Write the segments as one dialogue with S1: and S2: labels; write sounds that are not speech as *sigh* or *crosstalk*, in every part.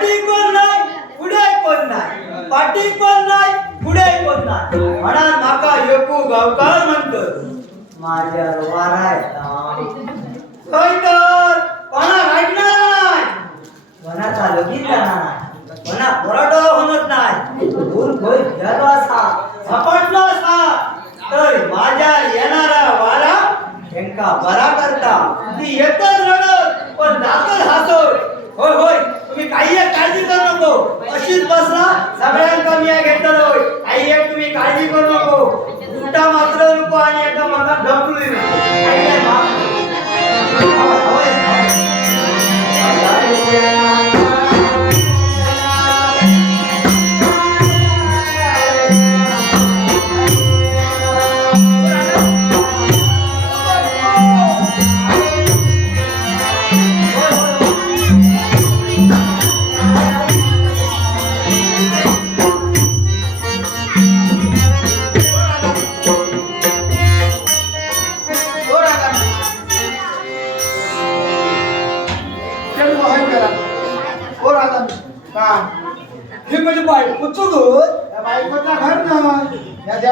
S1: पाठी कोण नाही पुढे कोण नाही. पाठी कोण नाही पुढे कोण नाही. म्हणा माका योकू गावकार म्हणतो माझ्या वारा काय तर कोणा ऐकणार नाही कोणा चालू की जाणार नाही कोणा बरोडो होणार नाही. दूर खोय गेलो असा? झपटलो असा? तर माझ्या येणारा वारा त्यांका बरा करता. ती येतच रडत पण जातच हसत होय होय तुम्ही काही एक काळजी करू नको बसला सगळ्यांका मी घेतलोय आई एक तुम्ही काळजी करू नको. उठा मात्र नको आणि एका मनात ढकलू Yeah.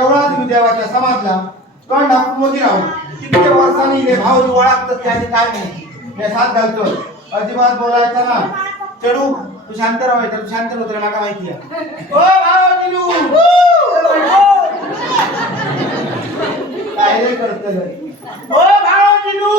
S2: या देवळात तुम्ही देवाच्या समाजला तोंड दाखवून मोदी राहून किती वर्षांनी हे भाऊ ओळखतात त्याने काय नाही. हे साथ घालतो. अजिबात बोलायचं ना. चढू. तू शांत राहायचं तू शांत होत मला माहिती आहे. ओ भाऊ दिलू काय रे करत ओ भाऊ दिलू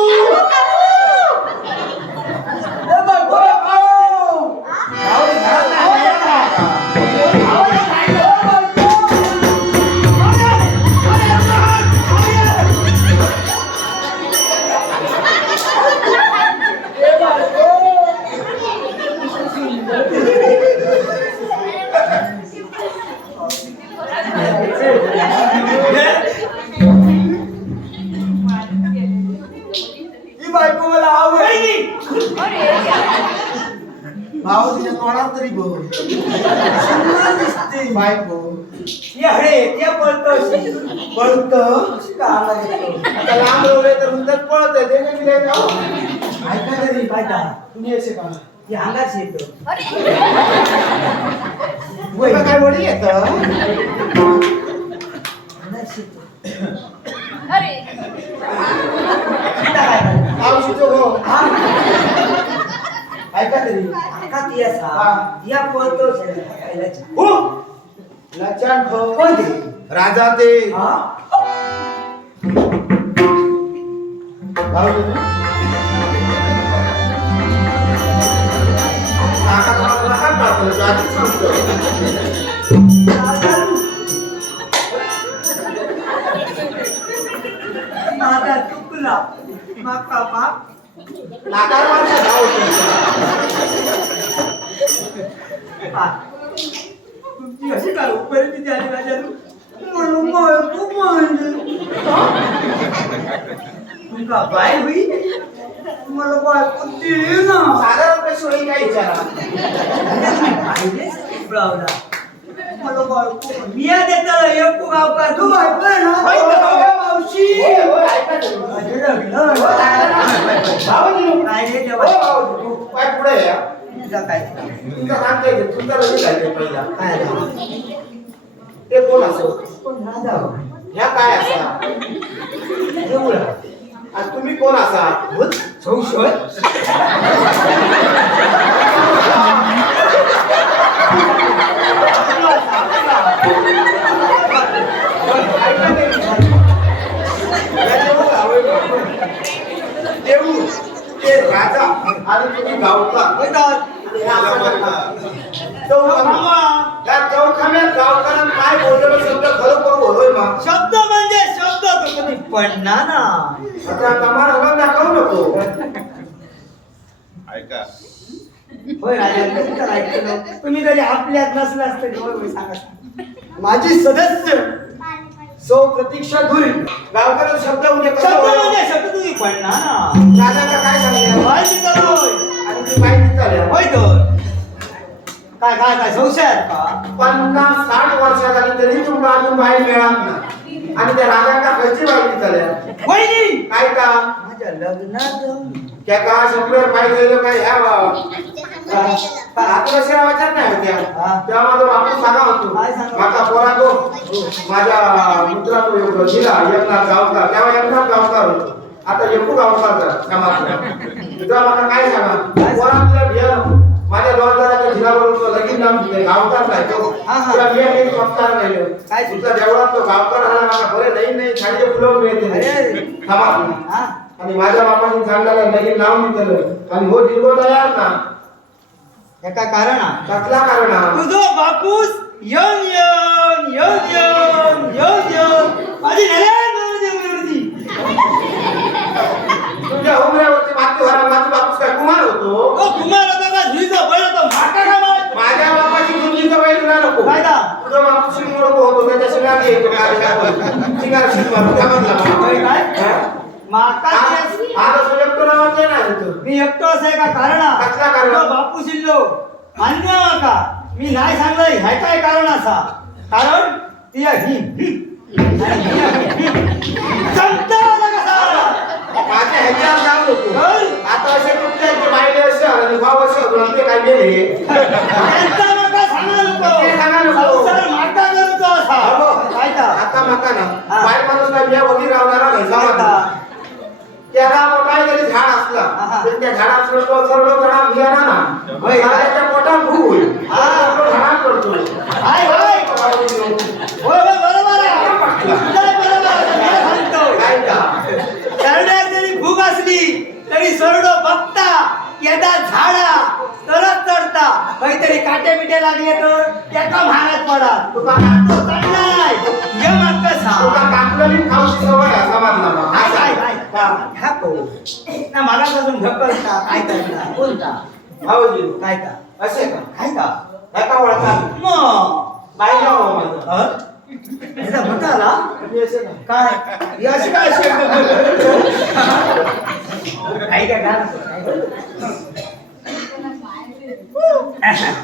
S1: बायको. या हळे या
S2: पळत
S1: येतो?
S2: आता लांब रोवले तर पळत नाही दिले जाऊ ऐका तरी
S1: काय का
S2: तुम्ही असे का?
S1: ही अंगाच येतो.
S2: तुला काय वडी येत?
S1: अंगाच येतो.
S3: अरे.
S1: आता काय करणार?
S2: मावशीचं हो
S1: हा?
S2: ऐका तरी
S1: अंगात ती असा
S2: हा.
S1: या पळतो
S2: हो. लचान खो राजा ते.
S1: हा?
S2: भाऊ नाका तुम्हाला नका पाठवलं, तू आधीच सांगतो.
S1: माझा चुकला माका माफ
S2: नाकार मारता भाऊ
S1: पा. तुमची अशी काय उपरिस्थिती आली माझ्याकडून म्हणून मला खूप म्हणजे तुमका बाय होई मला बाय कुठे ना
S2: साधारण पैसे होईल काय विचारा
S1: पाहिलेच उपळावला. मला बाय खूप- मी या देताला एक गावकार तू ऐकलं ना
S2: होय तर, होय.
S1: मावशी
S2: होय, होय, ऐका तरी.
S1: माझे लग्न.
S2: हो, दादा, भाऊ दिलू.
S1: काय रे
S2: हो,
S1: देवा
S2: भाऊ दिलू. काय पुढे या
S1: तुझा काय
S2: तुमचं नाम काय? तुमचं लग्न झालं पहिला
S1: काय झालं?
S2: ते कोण असो
S1: कोण राजा हो?
S2: ह्या काय असा
S1: एवढं.
S2: आणि तुम्ही कोण असा
S1: भूत? संशय?
S2: ऐका तरी. ते राजा आणि तुम्ही गावकार
S1: होय
S2: काय शब्द खरोखर मग
S1: शब्द म्हणजे शब्द तो कधी पडणार ना.
S2: आता कमाल हवा दाखवू नको
S4: ऐका.
S1: होय राजा कधी तर ऐकलं. तुम्ही जरी आपल्यात नसलास तरी सांगा. माझी सदस्य
S2: सो प्रतीक्षा धुरी गावकऱ्याचा शब्द म्हणजे कसं
S1: शब्द? म्हणजे शब्द तुम्ही पडणार ना.
S2: राजाला काय
S1: तर होय.
S2: आणि ती माहिती चालेल
S1: होय तर. काय काय काय संशय आहेत का?
S2: पन्नास साठ वर्ष झाली तरी तुम्हाला अजून बाहेर मिळाल ना आणि त्या राजाला खयची माहिती चालेल
S1: वहिनी!
S2: काय का?
S1: माझ्या लग्नात जाऊन
S2: त्या का शंभर पाहिजे काय? ह्या आता कशी नाही होत्या तेव्हा माझा बापू सांगा होतो माझा पोरा तो माझ्या गावकार तेव्हा गावकार होतो आता गावकार तेव्हा मला काय सांगा पोरा तुला माझ्या दोनदाराच्या लगीन नाम दिले गावकार नाही तो तुला
S1: काय?
S2: तुझा देवळात तो गावकार आला मला बरे नाही नाही खाली फुलं मिळते
S1: अरे.
S2: आणि माझ्या बापाने सांगायला लगीन लावून दिलं आणि हो दिलगो तयार ना
S1: एका कारण
S2: कसला कारण?
S1: तुझो बापूस येऊन येऊन येऊन येऊन येऊन येऊन माझी नरेंद्र मोदी मूर्ती
S2: तुझ्या उमऱ्यावरती माती भरा माझा बापूस काय कुमार होतो?
S1: ओ कुमार होता का? झुईचा बैल होता. माका का मार
S2: माझ्या बापाची बैल तुला नको
S1: काय दा?
S2: तुझा बापू शिंगोडको होतो त्याच्या येतो शिंगार शिंगार काय म्हणला
S1: काय? माका
S2: नाही. होतो
S1: मी एकटो आहे का? कारण
S2: कसला कारण?
S1: तो बापू शिल्लो. मान्य माका मी नाही सांगलंय. ह्या काय कारण असा. कारण ती ही. ही. आणि हिया ही, ही. संत आला कसा
S2: माझ्या ह्याच्यावर नाव नको
S1: होय.
S2: आता असे कुठले बायले असे आणि भाव असे होतो ते काय गेले
S1: त्यांचा माका सांगा नको
S2: ते सांगा नको.
S1: संसार माका करतो असा
S2: अहो,
S1: काय ता?
S2: आता माका ना
S1: हा.
S2: बाय माणूस काय बिया वगैरे राहणारा नाही
S1: काय
S2: समाज
S1: ता?
S2: त्याला मग काय जरी झाड असला
S1: हा.
S2: तर त्या झाडात सरळ सरळ ना
S1: होय.
S2: त्याच्या पोटात भू होईल
S1: हा.
S2: करतो
S1: हाय होय होय होय बरोबर आहे तुझं बरोबर आहे. मी सांगतो
S2: काय का
S1: जरी भूक असली तरी सरडो बघता यदा झाडा तरच चढता काहीतरी काटे बिटे लागले तर त्याचा महाराज पडा
S2: तुका
S1: हाय,
S2: असं.
S1: हाय.
S2: हा.
S1: ह्या ढकलता काय करता बोलता.
S2: भाऊजी
S1: काय का?
S2: असे का?
S1: काय का?
S2: काय का ओळखा.
S1: मग
S2: काय जाऊ माझं
S1: अ? ह्याचा आला. काय ही अशी काय अशी काय काय काय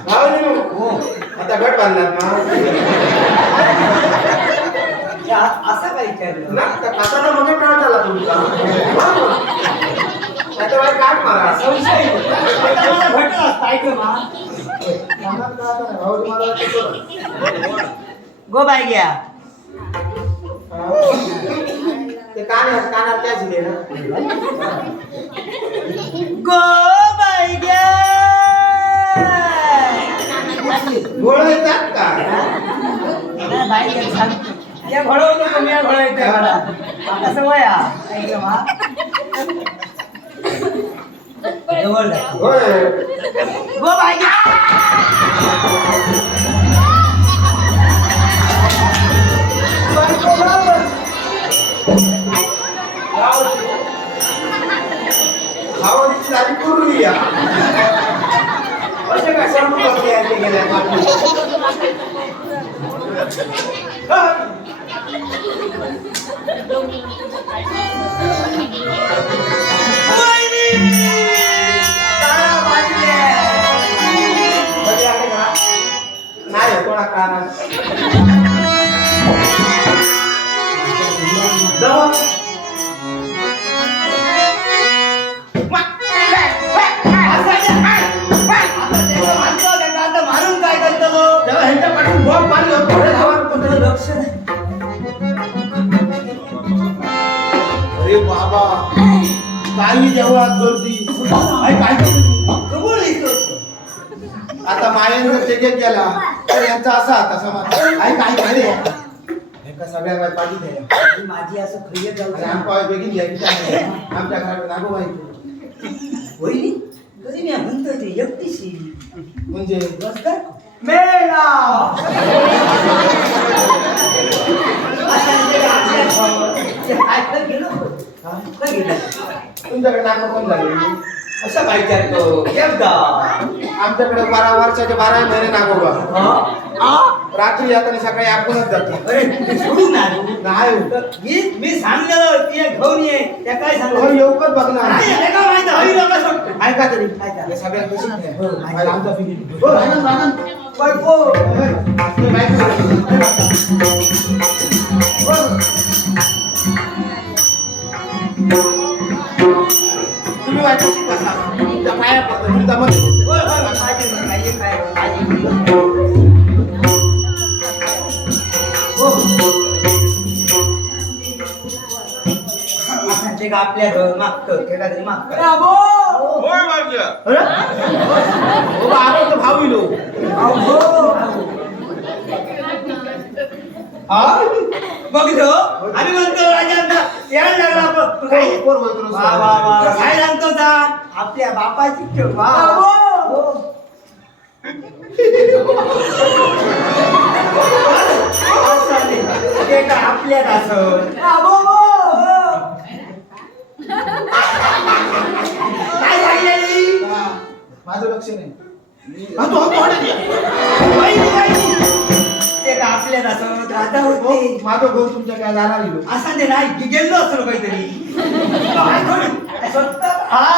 S2: भाऊजी
S1: हो.
S2: आता गट बांधला ना.
S1: असा काय विचारलं
S2: काय झाला तुमचा त्याच्या मारा?
S1: संशय भेटलं. गो बाय घ्या.
S2: ते कान कानात काय दिले ना.
S1: गो बाय घ्या.
S2: गोळ येतात का?
S1: नाही, बाई घ्या, सांगतो. या घोडवू नको मी या घोडवायचं मला आता सवय आहे. ऐक ना, मा. जवळ जा.
S2: होय
S1: गो बाय घ्या
S2: भावाची झाली पूर्वी या असे काय सर्व करते यांचे गेल्या नाही कोणा काना
S1: मारून काय करतो
S2: तेव्हा ह्यांच्या पाठून बॉम्ब मारलं पुढे धावत होतं.
S1: लक्ष नाही
S2: अरे बाबा. काही देवळात गर्दी. काय काय?
S1: कबूल
S2: आता मायेनं तेजेत गेला तर यांचा असा आता समाज आई काय काय ह्यांका सगळ्या बाय पाठी द्या
S1: माझी असं
S2: आमका बेगीन द्या की. आमच्या घरात नागो माहिती
S1: होईल कधी मी म्हणतोय ते एकटीशी?
S2: म्हणजे?
S1: रस्त्यात मेळा का गेला
S2: तुमच्याकडे नागो कोण झाले?
S1: असा काय विचारतो एकदा.
S2: आमच्याकडे बारा वर्षाचे बारा महिने नागोबा? रात्री येताना सकाळी आपणच जातो.
S1: अरे
S2: नाही.
S1: मी सांगलेलं ती घेऊन ये. त्या काय
S2: बघणार.
S1: नाही हे लोक सोडतो
S2: ऐका तरी सगळ्या
S1: हो.
S2: आमचा
S1: ते का आपल्या घर मागतं ते का तरी मागतं
S4: होय माझ्या
S2: अरे? हो बा, आपण तर भाऊ इलो. हा?
S1: बघतो आम्ही म्हणतो राजा यायला लागला आपण. तू काय
S2: कोण म्हणतो
S1: वा वा वा काय सांगतो जा आपल्या बापाची ठेव वा हो. असं नाही. ते काय आपल्यात असं काय सांगितलेली
S2: हा, माझं लक्ष नाही हा, तू हा. ते
S1: राजा
S2: हो,
S1: होते.
S2: माझं घर तुमच्या काय इलो
S1: असं ते नाही गेलो असं काहीतरी. *laughs* काय थोडी. स्वतः हा.